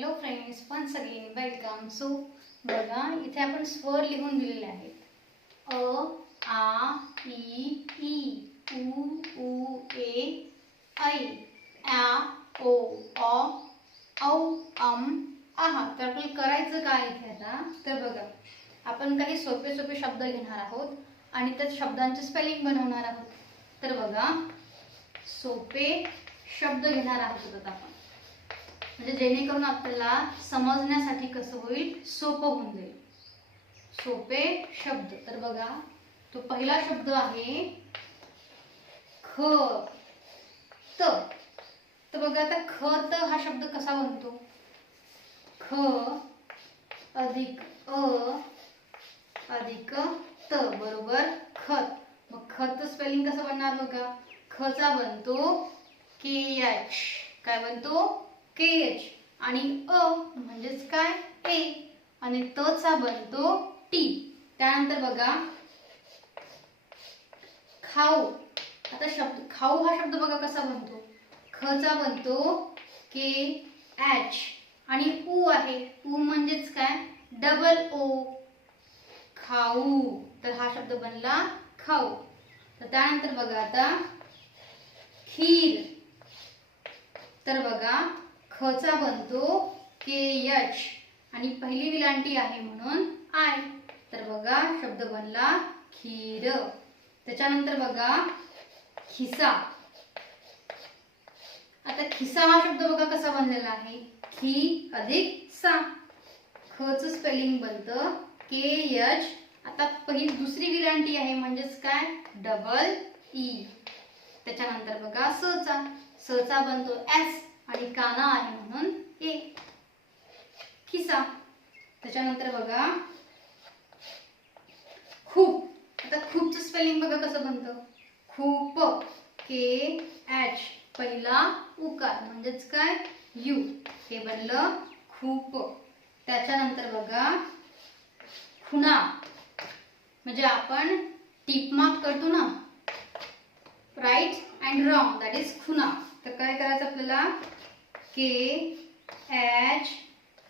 Hello friends once again welcome so बघा इथे आपण स्वर लिहून दिलेले आहेत. अ आ ई ई उ उ ए ऐ आ ओ अ औ अम आहा. तर आपल्याला करायचं काय इथे आता? तर बघा आपण काही सोपे सोपे शब्द घेणार आहोत आणि त्या शब्दांचे स्पेलिंग बनवणार आहोत. तर बघा सोपे शब्द घेणार आहोत आता आपण. म्हणजे जेणेकरून आपल्याला समजण्यासाठी कसं होईल? सोपं होऊन जाईल. सोपे शब्द. तर बघा तो पहिला शब्द आहे ख. त. तर बघा आता ख त हा शब्द कसा बनतो? ख अधिक अ अधिक त. बरोबर खत मग खत स्पेलिंग कसं बनणार बघा? खचा बनतो के एच काय बनतो? के एच आणि अ म्हणजेच काय? ए. आणि तचा बनतो टी. त्यानंतर बघा खाऊ. आता शब्द खाऊ हा शब्द बघा कसा बनतो? खचा बनतो के एच. आणि ऊ आहे. ऊ म्हणजेच काय? Double O. खाऊ. तर हा शब्द बनला खाऊ. तर त्यानंतर बघा आता खीर. तर बघा खचा बनतो के एच आणि पहिली विलांटी आहे म्हणून आय तर बघा शब्द बनला खीर. त्याच्यानंतर बघा खिसा. आता खिसा हा शब्द बघा कसा बनलेला आहे? खी अधिक सा. खच स्पेलिंग बनतं के एच आता पहिली दुसरी विलांटी आहे म्हणजेच काय? Double E e. त्याच्यानंतर बघा सचा सचा बनतो एस आणि काना आहे म्हणून ए. खिसा. त्याच्यानंतर बघा. खूप. आता खूपचं स्पेलिंग बघा कसं बनतं. खूप के एच पहिला उकार. म्हणजेच काय? यू. हे बनलं खूप. त्याच्यानंतर बघा. खुना म्हणजे आपण टिपमार्क करतो ना. Right and wrong that is खुना तर काय करायचं आपल्याला? के एच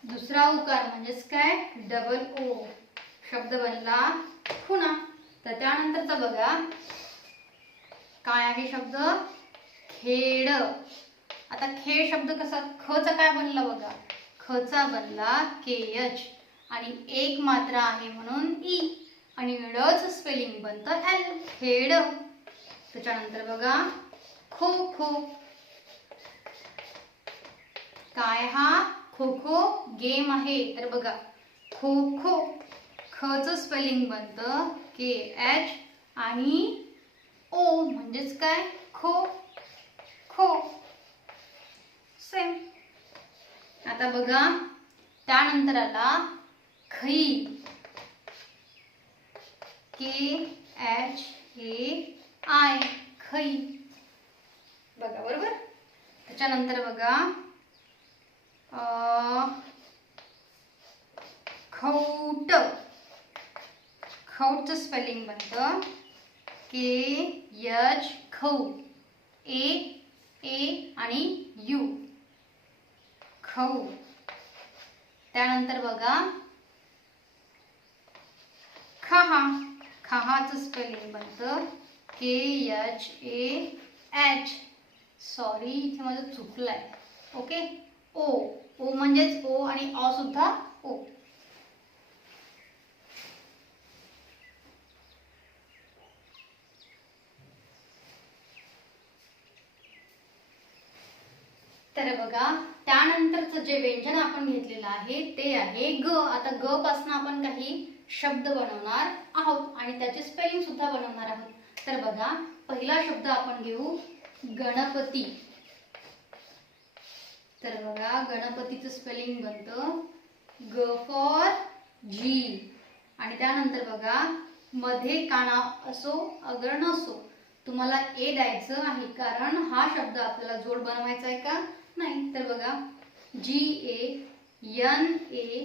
दुसरा उकार म्हणजेच काय? डबल ओ शब्द बनला खुणा तर त्यानंतरचा बघा. काय आहे शब्द? खेड. आता खेळ शब्द कसा? खचा काय बनला बघा? खचा बनला के एच आणि एक मात्रा आहे म्हणून ई आणि ळच स्पेलिंग बनतं एल खेड. त्याच्यानंतर बघा. खो खो. काय हा? खो खो गेम आहे. तर बघा. खो खो खच स्पेलिंग बनतं के एच आणि ओ म्हणजेच काय? खो. खो. सेम आता बघा. त्यानंतर आला खई. के एच ए आय खई. बघा बरोबर? त्याच्यानंतर बघा. खौट. खौटचं स्पेलिंग बनतं. के यच खौ. ए ए आणि यू खौ. त्यानंतर बघा. खहा. खहाचं स्पेलिंग बनतं. K H A H sorry इथे माझं चुकलं आहे ओके ओ ओ म्हणजेच ओ आणि अ सुद्धा ओ. तर बघा त्यानंतरचं जे व्यंजन आपण घेतलेलं आहे ते आहे ग. आता ग पासून आपण काही शब्द बनवणार आहोत आणि त्याचे स्पेलिंग सुद्धा बनवणार आहोत. तर बघा पहिला शब्द आपण घेऊ गणपती. तर बघा गणपतीचं स्पेलिंग बनतं ग फॉर जी आणि त्यानंतर बघा मध्ये काना असो अगर नसो. तुम्हाला ए द्यायचं आहे कारण हा शब्द आपल्याला जोड बनवायचा आहे का? नाही. तर बघा जी ए यन ए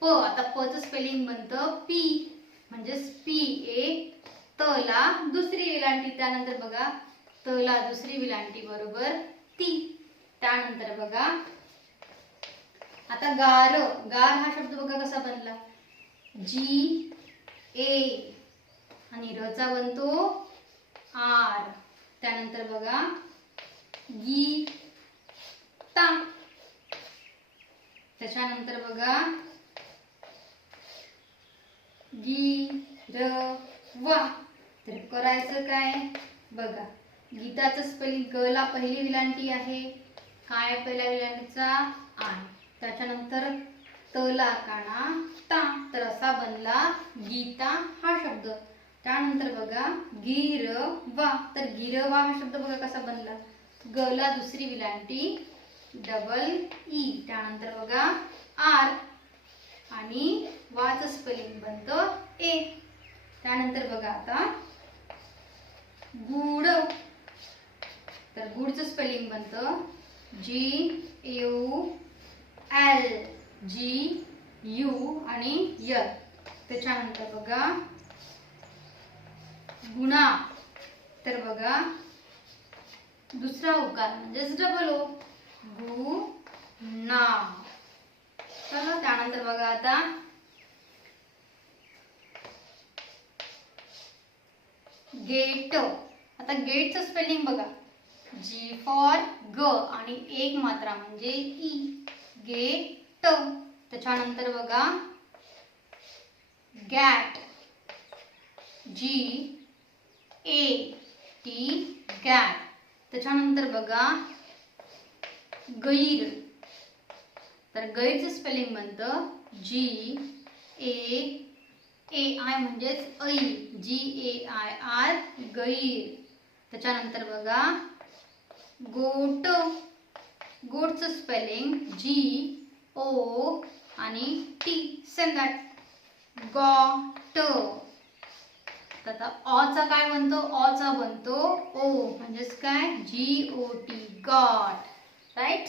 प आता पचं स्पेलिंग बनतं पी म्हणजेच पी ए तला दुसरी विलांटी. त्यानंतर बघा तला दुसरी विलांटी बरोबर ती त्यानंतर बघा. आता गार गार हा शब्द बघा कसा बनला? जी ए आणि रचा बनतो आर त्यानंतर बघा. गी ता त्याच्यानंतर बघा. गी र वा तर करायचं काय? बघा. गीताचं स्पेलिंग ग ला पहिली विलांटी आहे. काय पहिल्या विलांटीचा आण त्याच्यानंतर तला काना ता. तर असा बनला गीता हा शब्द. त्यानंतर बघा गिर वा तर गिर वा हा शब्द बघा कसा बनला. गला दुसरी विलांटी डबल ई e. त्यानंतर बघा आर. आणि वाच स्पेलिंग बनतं ए. त्यानंतर बघा आता गुड तर गुडचं स्पेलिंग बनतं G U L G U आणि य त्याच्यानंतर बघा. गुणा. तर बघा. दुसरा उकार म्हणजेच डबल ओ. गु ना चला त्यानंतर बघा आता. गेट. आता गेटचं स्पेलिंग बघा. जी फॉर ग आणि एक मात्रा म्हणजे ई. ट त्याच्यानंतर बघा गॅट जी ए टी गॅट त्याच्यानंतर बघा गैर. तर गैरचं स्पेलिंग बनतं जी ए ए आय म्हणजेच ऐ. जी ए आय आर गैर. त्याच्यानंतर बघा गोट गोटचं स्पेलिंग जी ओ आणि टी सेम गॉट. आता ऑचा काय बनतो? ऑचा बनतो ओ म्हणजेच काय? G O T got. Right